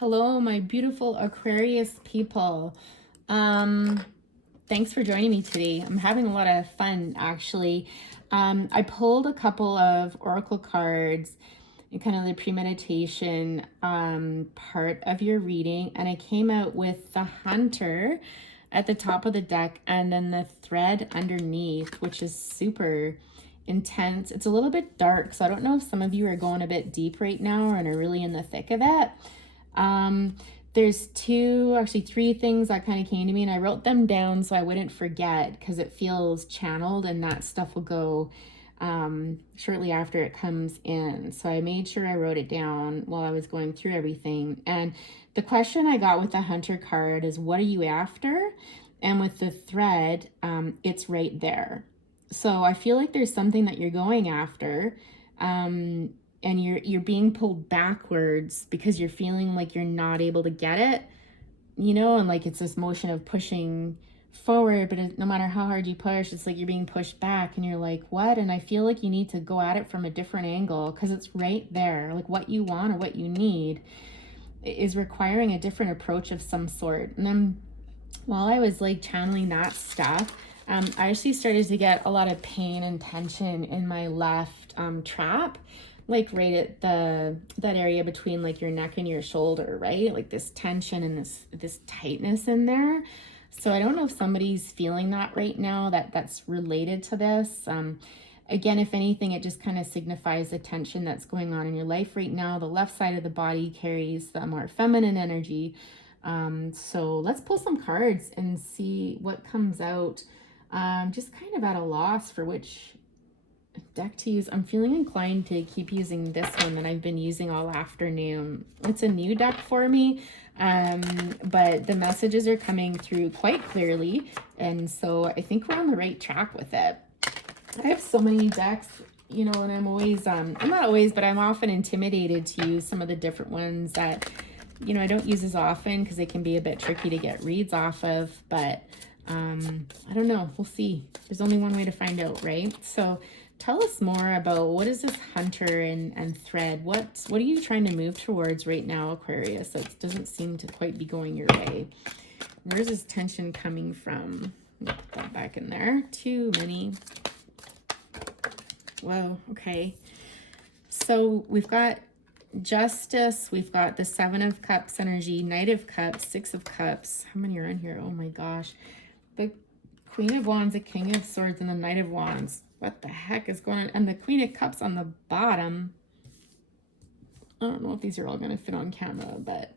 Hello, my beautiful Aquarius people. Um, Thanks for joining me today. I'm having a lot of fun, actually. I pulled a couple of oracle cards in kind of the premeditation part of your reading, and I came out with the Hunter at the top of the deck and then the thread underneath, which is super intense. It's a little bit dark, so I don't know if some of you are going a bit deep right now and are really in the thick of it. There's actually three things that kind of came to me, and I wrote them down so I wouldn't forget because it feels channeled and that stuff will go shortly after it comes in. So I made sure I wrote it down while I was going through everything. And the question I got with the Hunter card is, what are you after? And with the thread, it's right there. So I feel like there's something that you're going after. And you're being pulled backwards because you're feeling like you're not able to get it, and like it's this motion of pushing forward, but no matter how hard you push, it's like you're being pushed back and you're like, what? And I feel like you need to go at it from a different angle because it's right there. Like what you want or what you need is requiring a different approach of some sort. And then while I was like channeling that stuff, I actually started to get a lot of pain and tension in my left trap, like right at that area between like your neck and your shoulder, right? Like this tension and this tightness in there. So I don't know if somebody's feeling that right now, that's related to this. Again, if anything, it just kind of signifies the tension that's going on in your life right now. The left side of the body carries the more feminine energy. So let's pull some cards and see what comes out. Just kind of at a loss for which deck to use. I'm feeling inclined to keep using this one that I've been using all afternoon. It's a new deck for me, but the messages are coming through quite clearly, and so I think we're on the right track with it. I have so many decks, and I'm always, I'm not always, but I'm often intimidated to use some of the different ones that, I don't use as often because they can be a bit tricky to get reads off of, but I don't know. We'll see. There's only one way to find out, right? So tell us more about what is this Hunter and thread? What are you trying to move towards right now, Aquarius? That doesn't seem to quite be going your way. Where's this tension coming from? Put that back in there. Too many. Whoa, okay. So we've got Justice, we've got the Seven of Cups energy, Knight of Cups, Six of Cups. How many are in here? Oh my gosh. The Queen of Wands, the King of Swords, and the Knight of Wands. What the heck is going on? And the Queen of Cups on the bottom. I don't know if these are all going to fit on camera, but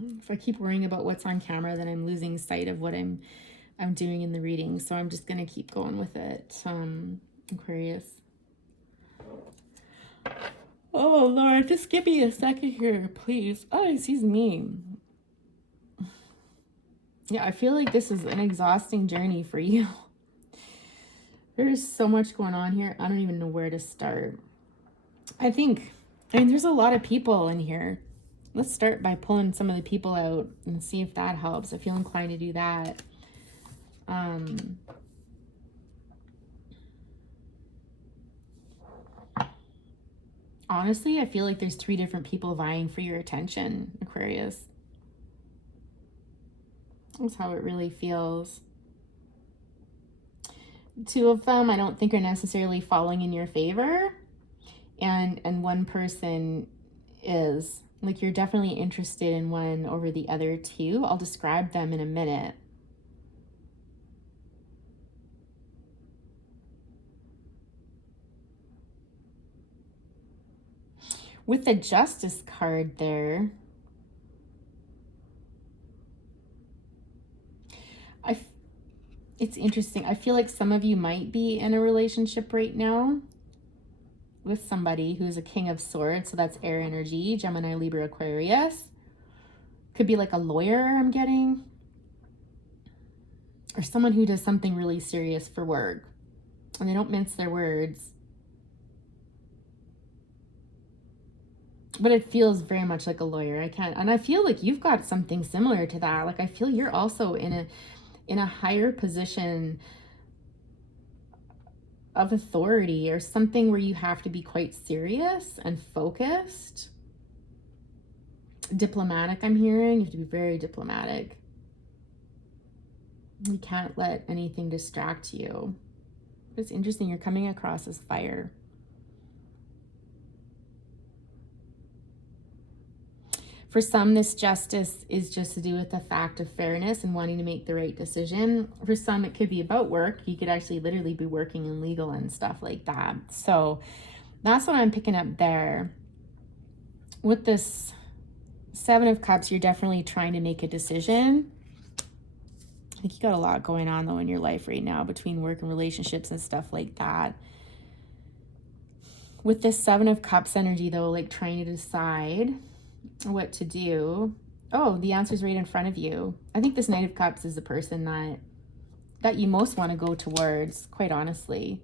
if I keep worrying about what's on camera, then I'm losing sight of what I'm doing in the reading. So I'm just going to keep going with it. Aquarius. Oh, Lord, just give me a second here, please. Oh, excuse me. Yeah, I feel like this is an exhausting journey for you. There's so much going on here. I don't even know where to start. I mean, there's a lot of people in here. Let's start by pulling some of the people out and see if that helps. I feel inclined to do that. Honestly, I feel like there's three different people vying for your attention, Aquarius. That's how it really feels. Two of them I don't think are necessarily falling in your favor, and one person is. Like, you're definitely interested in one over the other two. I'll describe them in a minute. With the Justice card there, it's interesting. I feel like some of you might be in a relationship right now with somebody who's a King of Swords. So that's air energy, Gemini, Libra, Aquarius. Could be like a lawyer, I'm getting. Or someone who does something really serious for work. And they don't mince their words. But it feels very much like a lawyer. And I feel like you've got something similar to that. Like, I feel you're also in a higher position of authority or something where you have to be quite serious and focused. diplomatic, I'm hearing. You have to be very diplomatic. You can't let anything distract you. It's interesting. You're coming across as fire. For some, this justice is just to do with the fact of fairness and wanting to make the right decision. For some, it could be about work. You could actually literally be working in legal and stuff like that. So that's what I'm picking up there. With this Seven of Cups, you're definitely trying to make a decision. I think you got a lot going on, though, in your life right now between work and relationships and stuff like that. With this Seven of Cups energy, though, like trying to decide what to do. Oh, the answer's right in front of you. I think this Knight of Cups is the person that you most want to go towards, quite honestly.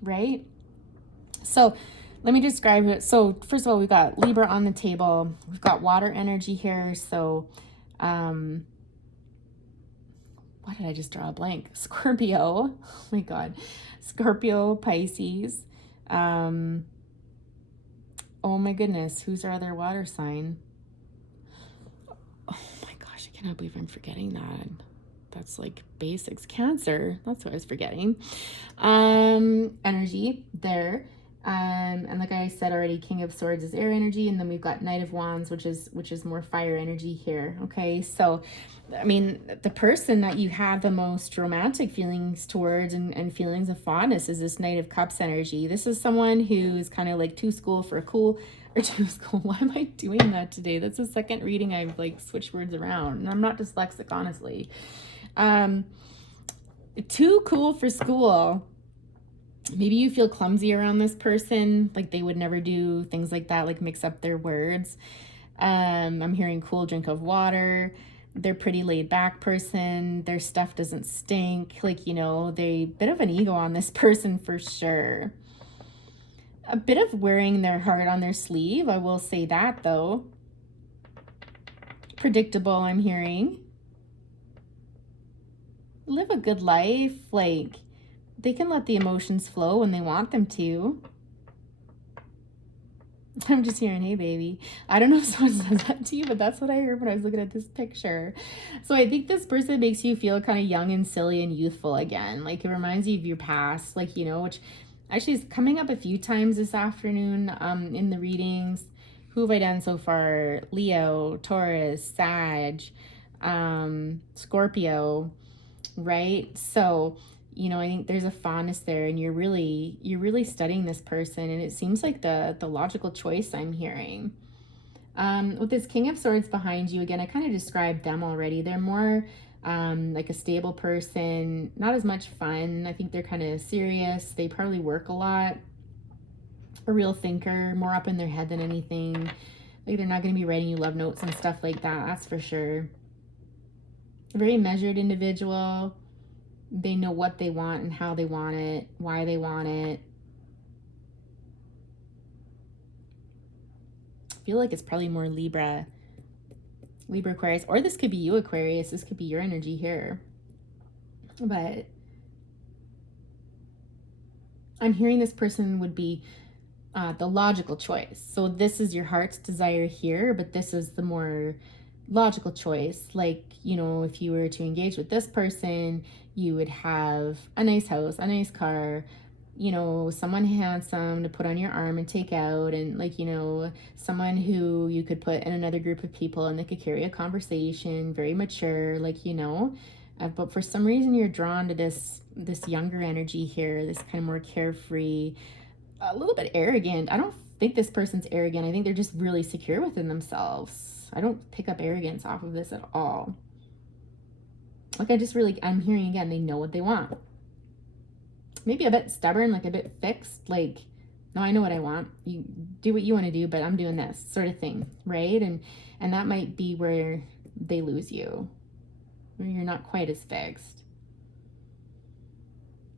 Right? So let me describe it. So first of all, we've got Libra on the table. We've got water energy here. So why did I just draw a blank? Scorpio. Oh my God. Scorpio, Pisces. Oh my goodness. Who's our other water sign? Oh my gosh. I cannot believe I'm forgetting that. That's like basics. Cancer. That's what I was forgetting. Energy there. And like I said already, King of Swords is air energy, and then we've got Knight of Wands, which is more fire energy here. Okay, so I mean, the person that you have the most romantic feelings towards and feelings of fondness is this Knight of Cups energy. This is someone who's kind of like too school for cool, or too school. Why am I doing that today? That's the second reading I've like switched words around, and I'm not dyslexic, honestly. Too cool for school. Maybe you feel clumsy around this person, like they would never do things like that, like mix up their words. I'm hearing cool drink of water. They're pretty laid back person. Their stuff doesn't stink. Like, you know, they bit of an ego on this person for sure. A bit of wearing their heart on their sleeve. I will say that though. Predictable, I'm hearing. Live a good life. Like, they can let the emotions flow when they want them to. I'm just hearing, hey, baby. I don't know if someone says that to you, but that's what I heard when I was looking at this picture. So I think this person makes you feel kind of young and silly and youthful again. Like, it reminds you of your past, like, you know, which actually is coming up a few times this afternoon in the readings. Who have I done so far? Leo, Taurus, Sag, Scorpio, right? So, you know, I think there's a fondness there, and you're really studying this person, and it seems like the logical choice I'm hearing. With this King of Swords behind you, again, I kind of described them already. They're more like a stable person, not as much fun. I think they're kind of serious. They probably work a lot. A real thinker, more up in their head than anything. Like, they're not going to be writing you love notes and stuff like that, that's for sure. A very measured individual. They know what they want and how they want it, why they want it. I feel like it's probably more Libra, Aquarius, or this could be you, Aquarius. This could be your energy here. But I'm hearing this person would be the logical choice. So this is your heart's desire here, but this is the more logical choice. Like, you know, if you were to engage with this person, you would have a nice house, a nice car, you know, someone handsome to put on your arm and take out, and like, you know, someone who you could put in another group of people and they could carry a conversation, very mature, like, you know. But for some reason you're drawn to this younger energy here, this kind of more carefree, a little bit arrogant. I don't think this person's arrogant. I think they're just really secure within themselves. I don't pick up arrogance off of this at all. Like, I'm hearing again, they know what they want. Maybe a bit stubborn, like a bit fixed, like, no, I know what I want. You do what you want to do, but I'm doing this sort of thing, right? And that might be where they lose you, where you're not quite as fixed.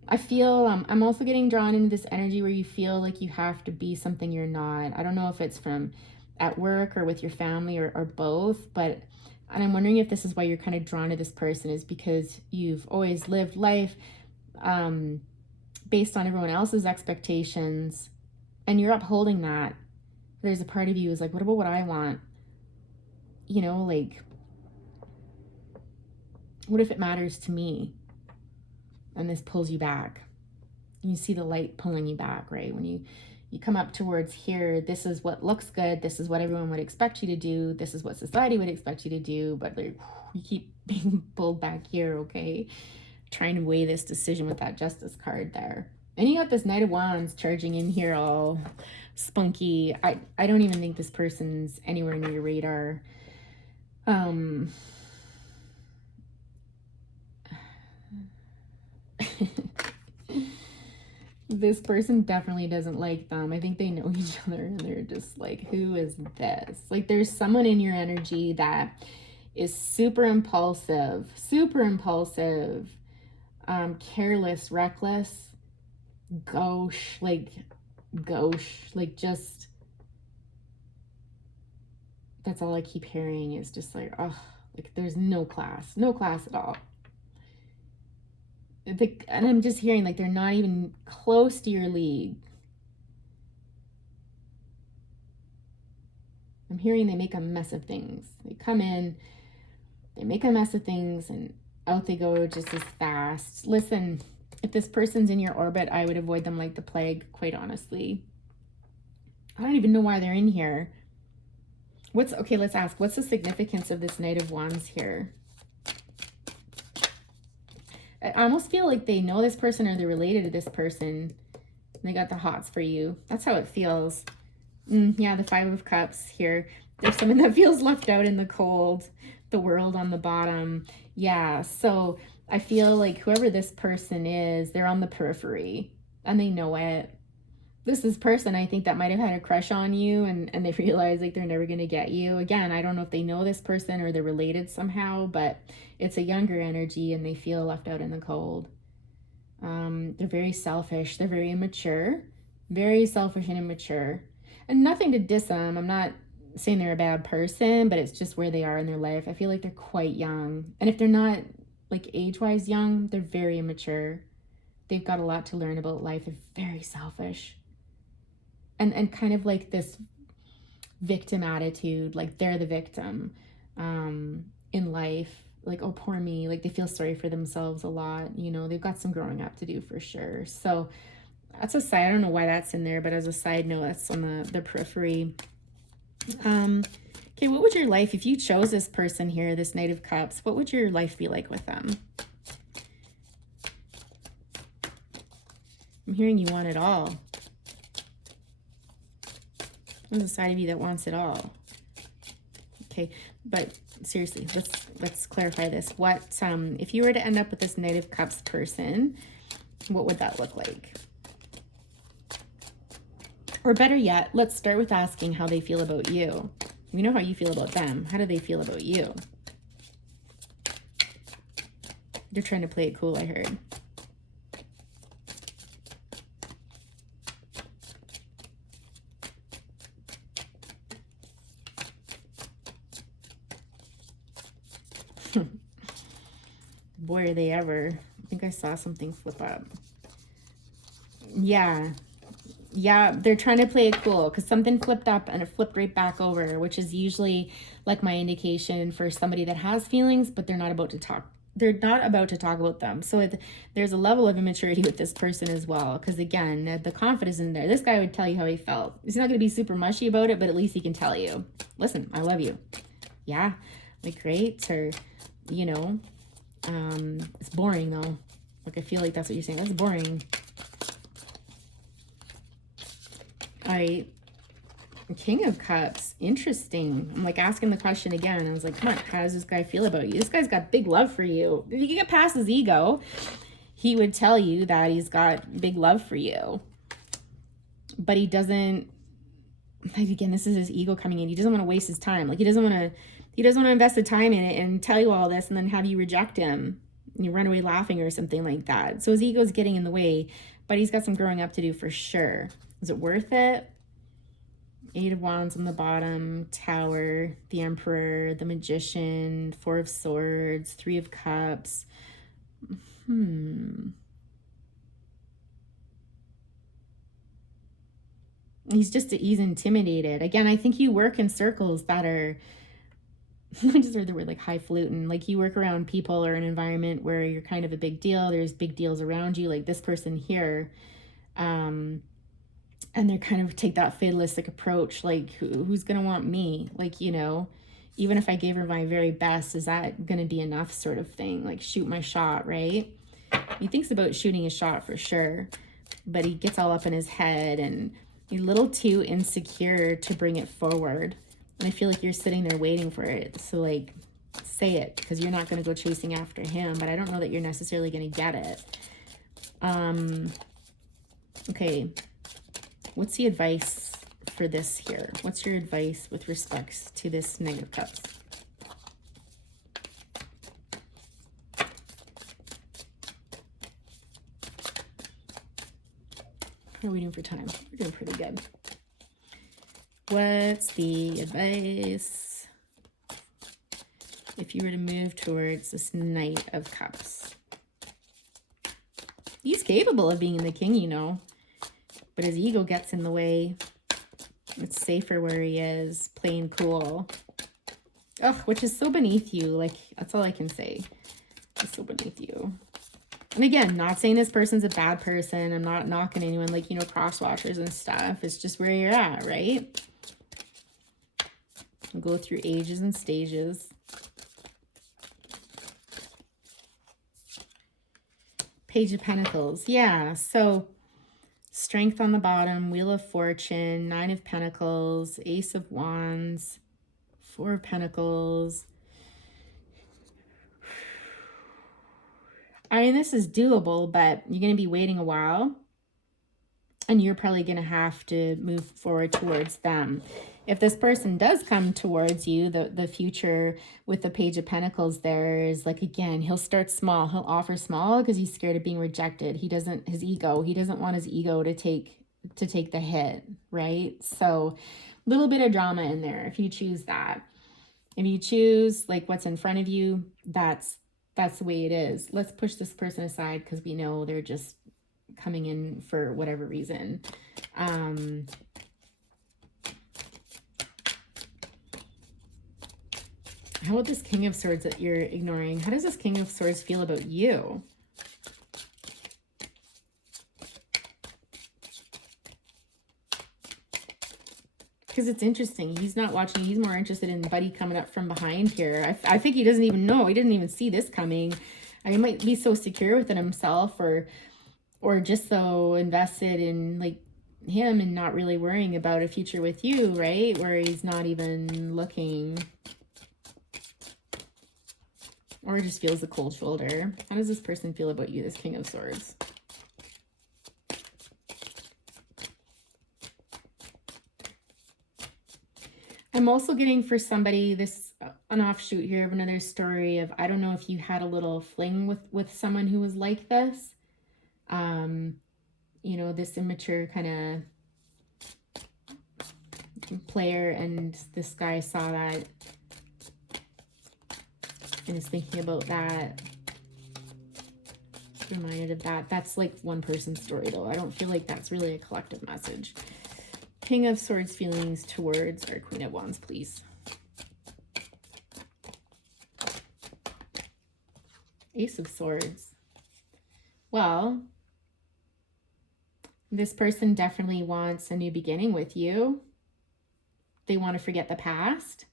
I feel, I'm also getting drawn into this energy where you feel like you have to be something you're not. I don't know if it's from at work or with your family or both, but, and I'm wondering if this is why you're kind of drawn to this person, is because you've always lived life based on everyone else's expectations, and you're upholding that. There's a part of you is like, what about what I want? You know, like, what if it matters to me? And this pulls you back. You see the light pulling you back, right? When you come up towards here, this is what looks good. This is what everyone would expect you to do. This is what society would expect you to do. But like, you keep being pulled back here, okay? Trying to weigh this decision with that Justice card there. And you got this Knight of Wands charging in here all spunky. I don't even think this person's anywhere near your radar. This person definitely doesn't like them. I think they know each other and they're just like, who is this? Like, there's someone in your energy that is super impulsive, careless, reckless, gauche, like just, that's all I keep hearing is just like, oh, like there's no class at all. And I'm just hearing like they're not even close to your league. I'm hearing they make a mess of things. They come in, they make a mess of things, and out they go just as fast. Listen, if this person's in your orbit, I would avoid them like the plague, quite honestly. I don't even know why they're in here. Okay, let's ask, what's the significance of this Knight of Wands here? I almost feel like they know this person or they're related to this person. They got the hots for you. That's how it feels. Yeah, the Five of Cups here. There's someone that feels left out in the cold. The World on the bottom. Yeah, so I feel like whoever this person is, they're on the periphery and they know it. This person, I think, that might have had a crush on you and they realize like they're never going to get you. Again, I don't know if they know this person or they're related somehow, but it's a younger energy and they feel left out in the cold. They're very selfish. They're very immature. Very selfish and immature. And nothing to diss them. I'm not saying they're a bad person, but it's just where they are in their life. I feel like they're quite young. And if they're not like age-wise young, they're very immature. They've got a lot to learn about life. They're very selfish. And kind of like this victim attitude, like they're the victim in life. Like, oh, poor me. Like they feel sorry for themselves a lot. You know, they've got some growing up to do for sure. So that's a side. I don't know why that's in there, but as a side note, that's on the periphery. Okay, what would your life, if you chose this person here, this Knight of Cups, what would your life be like with them? I'm hearing you want it all. There's a side of you that wants it all. Okay, but seriously, let's clarify this. What if you were to end up with this Knight of Cups person, what would that look like? Or better yet, let's start with asking how they feel about you. We know how you feel about them. How do they feel about you? They're trying to play it cool, I heard. Boy, are they ever. I think I saw something flip up. Yeah, they're trying to play it cool because something flipped up and it flipped right back over, which is usually like my indication for somebody that has feelings, but they're not about to talk. They're not about to talk about them. So there's a level of immaturity with this person as well. Because again, the confidence in there. This guy would tell you how he felt. He's not going to be super mushy about it, but at least he can tell you, listen, I love you. Yeah, like great. Or, you know, it's boring though. Like I feel like that's what you're saying. That's boring. All right. King of Cups. Interesting. I'm like asking the question again. I was like, come on, how does this guy feel about you? This guy's got big love for you. If you can get past his ego, he would tell you that he's got big love for you. But he doesn't, like, again, this is his ego coming in. He doesn't want to waste his time. Like he doesn't want to invest the time in it and tell you all this and then have you reject him and you run away laughing or something like that. So his ego's getting in the way, but he's got some growing up to do for sure. Is it worth it? Eight of Wands on the bottom, Tower, the Emperor, the Magician, Four of Swords, Three of Cups. He's intimidated. Again, I think you work in circles that are, I just heard the word like highfalutin. Like you work around people or an environment where you're kind of a big deal. There's big deals around you, like this person here. And they're kind of take that fatalistic approach, like who's going to want me? Like, you know, even if I gave her my very best, is that going to be enough sort of thing? Like shoot my shot, right? He thinks about shooting a shot for sure, but he gets all up in his head and he's a little too insecure to bring it forward. And I feel like you're sitting there waiting for it. So like, say it, because you're not going to go chasing after him, but I don't know that you're necessarily going to get it. Okay. What's the advice for this here? What's your advice with respects to this Knight of Cups? How are we doing for time? We're doing pretty good. What's the advice if you were to move towards this Knight of Cups? He's capable of being the king, you know, but his ego gets in the way. It's safer where he is, playing cool. Ugh, which is so beneath you. Like, that's all I can say. It's so beneath you. And again, not saying this person's a bad person. I'm not knocking anyone, like, you know, cross-watchers and stuff. It's just where you're at, right? You go through ages and stages. Page of Pentacles. Yeah, so Strength on the bottom, Wheel of Fortune, Nine of Pentacles, Ace of Wands, Four of Pentacles. I mean, this is doable, but you're going to be waiting a while. And you're probably going to have to move forward towards them. If this person does come towards you, the future with the Page of Pentacles there is like, again, he'll start small. He'll offer small because he's scared of being rejected. He doesn't want his ego to take the hit, right? So a little bit of drama in there if you choose that. If you choose like what's in front of you, that's the way it is. Let's push this person aside because we know they're just coming in for whatever reason. How about this King of Swords that you're ignoring? How does this King of Swords feel about you? Because it's interesting. He's not watching. He's more interested in Buddy coming up from behind here. I think he doesn't even know. He didn't even see this coming. He might be so secure within himself or just so invested in like him and not really worrying about a future with you, right? Where he's not even looking. Or just feels the cold shoulder. How does this person feel about you, this King of Swords? I'm also getting for somebody this an offshoot here of another story of, I don't know if you had a little fling with someone who was like this. You know, this immature kind of player, and this guy saw that and is thinking about that. Just reminded of that. That's like one person's story though. I don't feel like that's really a collective message. King of Swords feelings towards our Queen of Wands, please. Ace of Swords. Well, this person definitely wants a new beginning with you. They want to forget the past.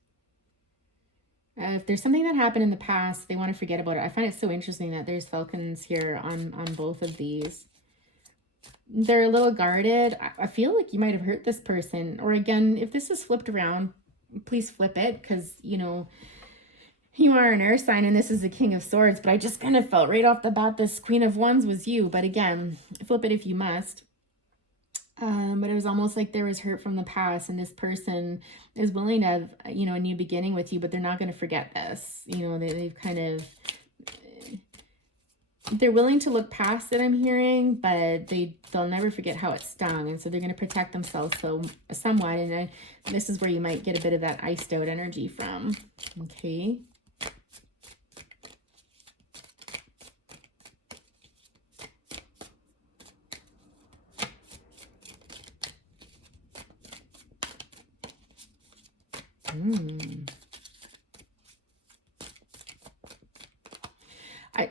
If there's something that happened in the past, they want to forget about it. I find it so interesting that there's falcons here on both of these. They're a little guarded. I feel like you might have hurt this person. Or again, if this is flipped around, please flip it because, you know, you are an air sign and this is the King of Swords. But I just kind of felt right off the bat this Queen of Wands was you. But again, flip it if you must. But it was almost like there was hurt from the past, and this person is willing to have, you know, a new beginning with you, but they're not going to forget this. You know, they've kind of, they're willing to look past it, I'm hearing, but they'll never forget how it stung. And so they're going to protect themselves somewhat. And this is where you might get a bit of that iced out energy from. Okay.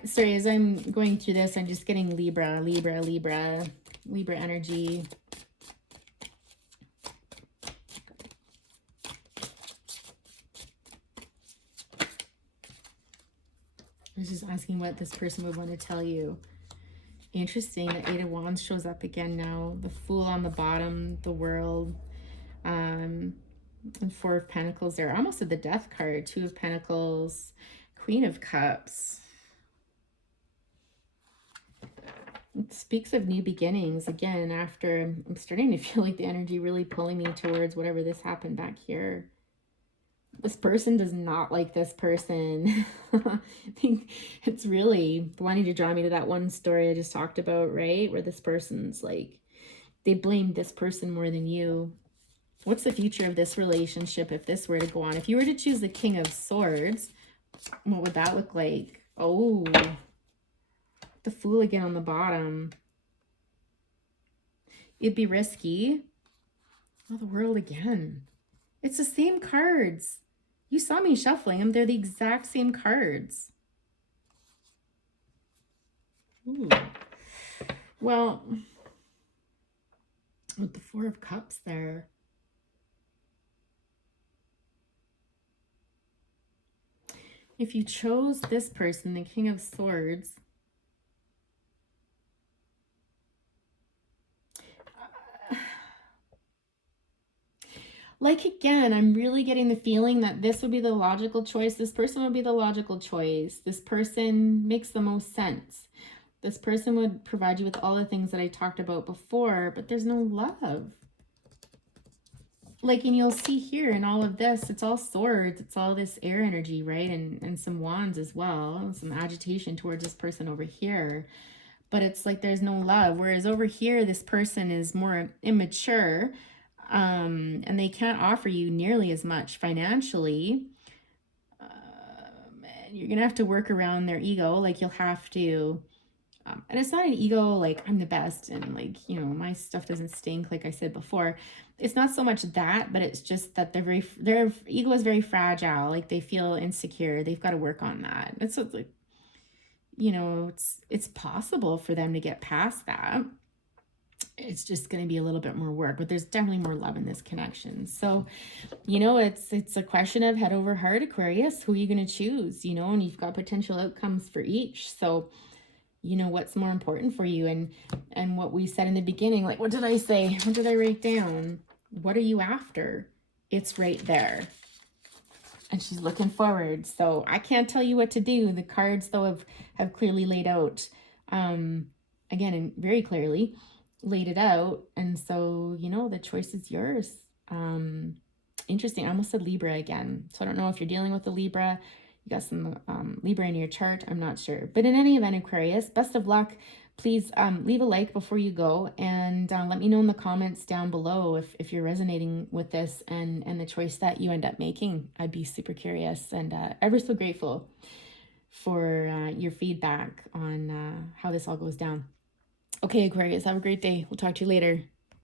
Sorry, as I'm going through this, I'm just getting Libra energy. I was just asking what this person would want to tell you. Interesting. The Eight of Wands shows up again now. The Fool on the bottom, the World, and Four of Pentacles there. Almost at the Death card. Two of Pentacles, Queen of Cups. It speaks of new beginnings. Again, after I'm starting to feel like the energy really pulling me towards whatever this happened back here. This person does not like this person. I think it's really wanting to draw me to that one story I just talked about, right? Where this person's like, they blame this person more than you. What's the future of this relationship if this were to go on? If you were to choose the King of Swords, what would that look like? Oh, the Fool again on the bottom. It'd be risky. Oh, the World again. It's the same cards. You saw me shuffling them. They're the exact same cards. Ooh. Well, with the Four of Cups there. If you chose this person, the King of Swords, like, again, I'm really getting the feeling that this would be the logical choice. This person would be the logical choice. This person makes the most sense. This person would provide you with all the things that I talked about before, but there's no love. Like, and you'll see here in all of this, it's all swords. It's all this air energy, right? And some wands as well. Some agitation towards this person over here. But it's like there's no love. Whereas over here, this person is more immature. And they can't offer you nearly as much financially. You're gonna have to work around their ego. Like, you'll have to, and it's not an ego like I'm the best and like, you know, my stuff doesn't stink, like I said before. It's not so much that, but it's just that their ego is very fragile. Like, they feel insecure. They've got to work on that. It's like, you know, it's possible for them to get past that. It's just going to be a little bit more work, but there's definitely more love in this connection. So, you know, it's a question of head over heart, Aquarius. Who are you going to choose? You know, and you've got potential outcomes for each. So, you know, what's more important for you? And what we said in the beginning, like, what did I say? What did I write down? What are you after? It's right there. And she's looking forward. So I can't tell you what to do. The cards, though, have clearly laid out, again, and very clearly laid it out. And so, you know, the choice is yours. Interesting. I almost said Libra again. So I don't know if you're dealing with the Libra. You got some Libra in your chart. I'm not sure. But in any event, Aquarius, best of luck. Please leave a like before you go. And let me know in the comments down below if you're resonating with this and the choice that you end up making. I'd be super curious and ever so grateful for your feedback on how this all goes down. Okay, Aquarius, have a great day. We'll talk to you later.